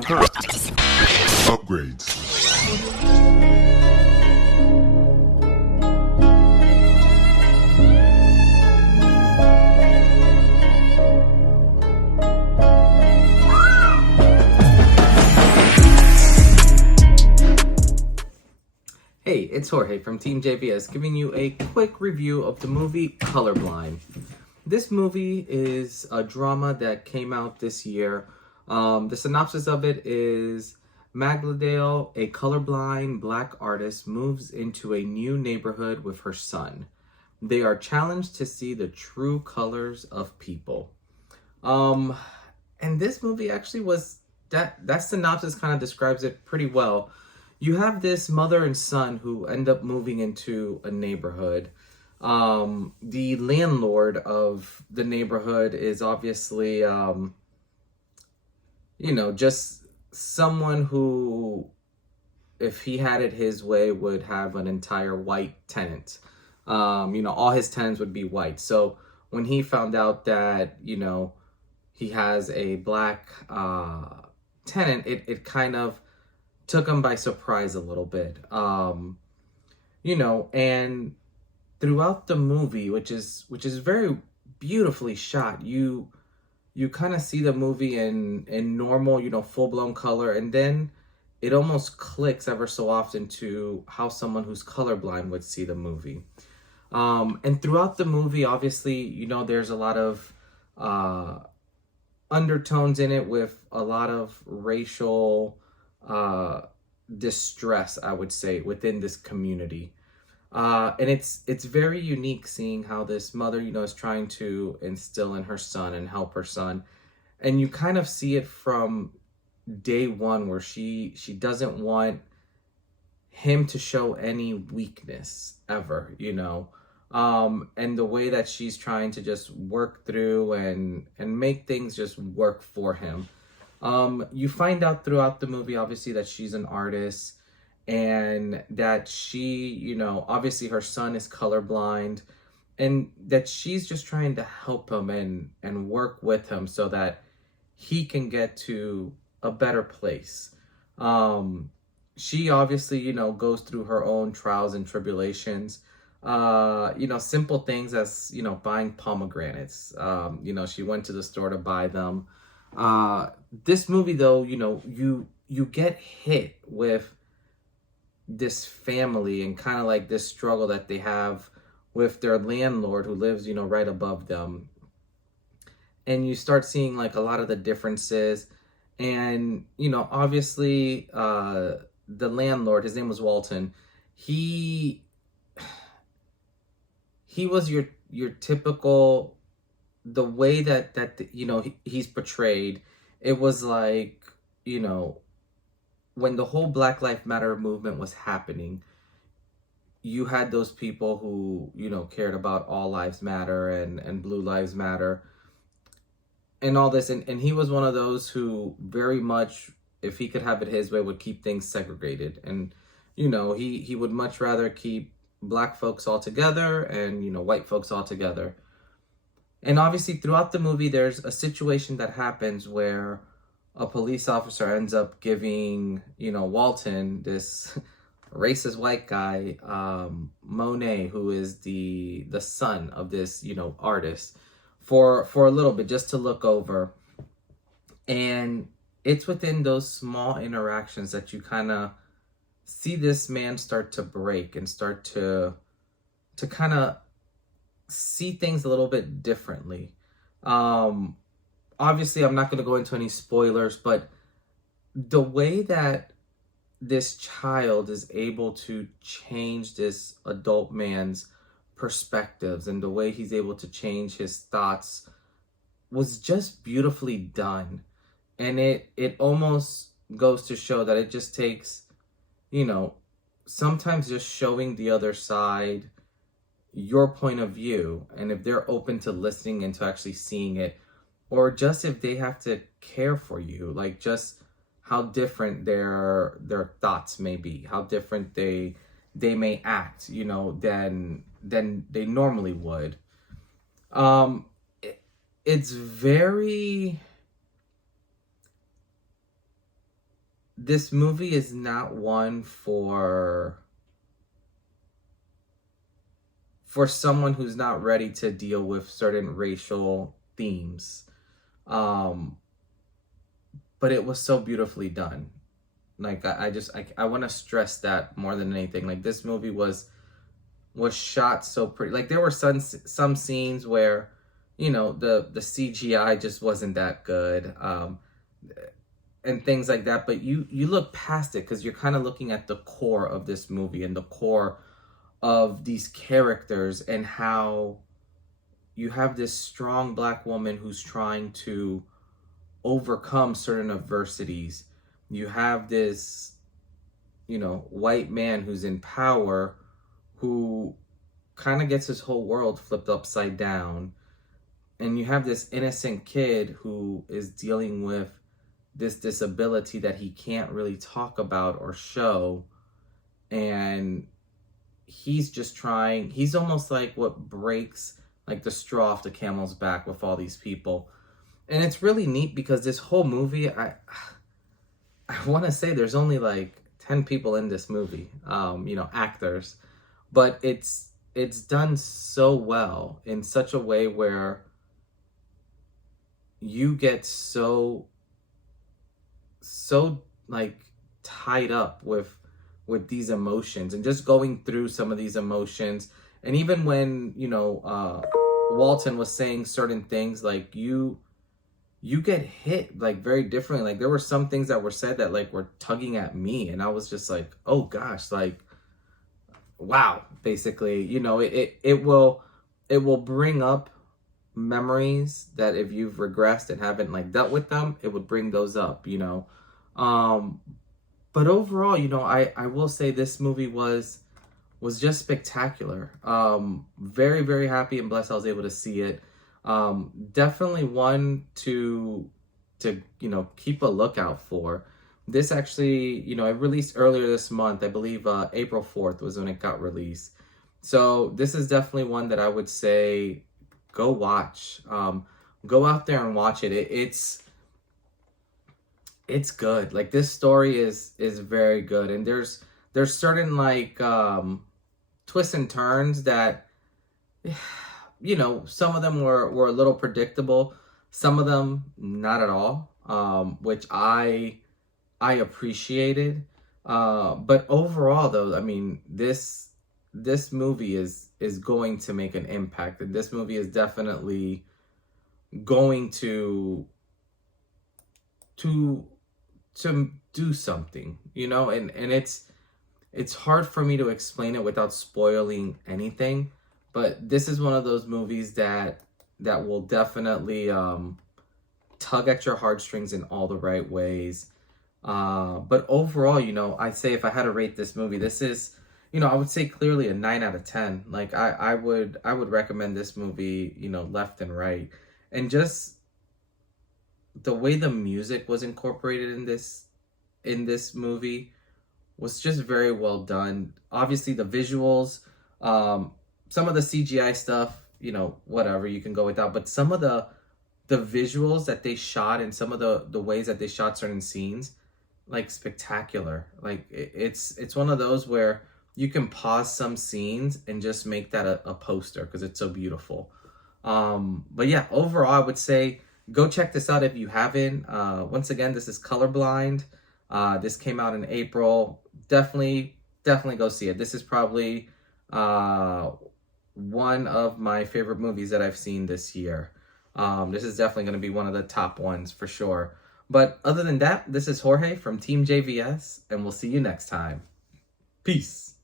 Upgrades. Hey, it's Jorge from Team JVS giving you a quick review of the movie Colorblind. This movie is a drama that came out this year. The synopsis of it is Magdalene, a colorblind black artist, moves into a new neighborhood with her son. They are challenged to see the true colors of people. And this movie actually was, that synopsis kind of describes it pretty well. You have this mother and son who end up moving into a neighborhood. The landlord of the neighborhood is obviously, just someone who, if he had it his way, would have an entire white tenant. All his tenants would be white. So when he found out that, he has a black tenant, it kind of took him by surprise a little bit. And throughout the movie, which is very beautifully shot, you kind of see the movie in normal, full-blown color, and then it almost clicks ever so often to how someone who's colorblind would see the movie. And throughout the movie, obviously, there's a lot of undertones in it with a lot of racial distress, I would say, within this community. And it's very unique seeing how this mother, is trying to instill in her son and help her son. And you kind of see it from day one where she doesn't want him to show any weakness ever, and the way that she's trying to just work through and make things just work for him. You find out throughout the movie, obviously, that she's an artist and that she, obviously her son is colorblind and that she's just trying to help him and work with him so that he can get to a better place. She obviously, goes through her own trials and tribulations. Simple things as, buying pomegranates. She went to the store to buy them. This movie, though, you get hit with this family and kind of like this struggle that they have with their landlord who lives, right above them. And you start seeing like a lot of the differences. And, obviously, the landlord, his name was Walton. He was your typical, the way that he's portrayed, it was like, when the whole Black Lives Matter movement was happening, you had those people who, cared about all lives matter and blue lives matter and all this. And he was one of those who very much, if he could have it his way, would keep things segregated. And, he would much rather keep black folks all together and, white folks all together. And obviously throughout the movie, there's a situation that happens where a police officer ends up giving, Walton, this racist white guy, Monet, who is the son of this, artist, for a little bit, just to look over. And it's within those small interactions that you kind of see this man start to break and start to kind of see things a little bit differently. Obviously, I'm not going to go into any spoilers, but the way that this child is able to change this adult man's perspectives and the way he's able to change his thoughts was just beautifully done. And it almost goes to show that it just takes, sometimes just showing the other side your point of view, and if they're open to listening and to actually seeing it, or just if they have to care for you, like just how different their thoughts may be, how different they may act, than they normally would. It's very this movie is not one for someone who's not ready to deal with certain racial themes. But it was so beautifully done. Like, I want to stress that more than anything. Like, this movie was shot so pretty. Like, there were some scenes where, you know, the CGI just wasn't that good, and things like that. But you look past it because you're kind of looking at the core of this movie and the core of these characters, and how you have this strong Black woman who's trying to overcome certain adversities. You have this, you know, white man who's in power, who kind of gets his whole world flipped upside down. And you have this innocent kid who is dealing with this disability that he can't really talk about or show. And he's just trying, he's almost like what breaks like the straw off the camel's back with all these people. And it's really neat because this whole movie, I want to say there's only like 10 people in this movie, you know, actors, but it's done so well in such a way where you get so like tied up with these emotions and just going through some of these emotions. And even when, you know, Walton was saying certain things, like you get hit like very differently. Like, there were some things that were said that like were tugging at me, and I was just like, oh gosh, like, wow. Basically, you know, it will bring up memories that if you've regressed and haven't like dealt with them, it would bring those up, you know. But overall, you know, I will say this movie was just spectacular. Very, very happy and blessed I was able to see it. Definitely one to you know, keep a lookout for. This actually, you know, it released earlier this month. I believe April 4th was when it got released. So this is definitely one that I would say go watch. Go out there and watch it. It's good. Like, this story is very good, and there's certain like twists and turns that, you know, some of them were a little predictable, some of them not at all, which I appreciated. But overall, though, I mean, this movie is going to make an impact, and this movie is definitely going to do something, you know. And it's hard for me to explain it without spoiling anything, but this is one of those movies that will definitely tug at your heartstrings in all the right ways. But overall, you know, I'd say if I had to rate this movie, this is, you know, I would say clearly a 9 out of 10. Like, I would recommend this movie, you know, left and right. And just the way the music was incorporated in this movie was just very well done. Obviously, the visuals, some of the CGI stuff, you know, whatever, you can go without. But some of the visuals that they shot and some of the ways that they shot certain scenes, like, spectacular. Like, it's one of those where you can pause some scenes and just make that a poster because it's so beautiful. But yeah, overall, I would say go check this out if you haven't. Once again, this is Colorblind. This came out in April. Definitely go see it. This is probably one of my favorite movies that I've seen this year. This is definitely going to be one of the top ones for sure. But other than that, this is Jorge from Team JVS, and we'll see you next time. Peace.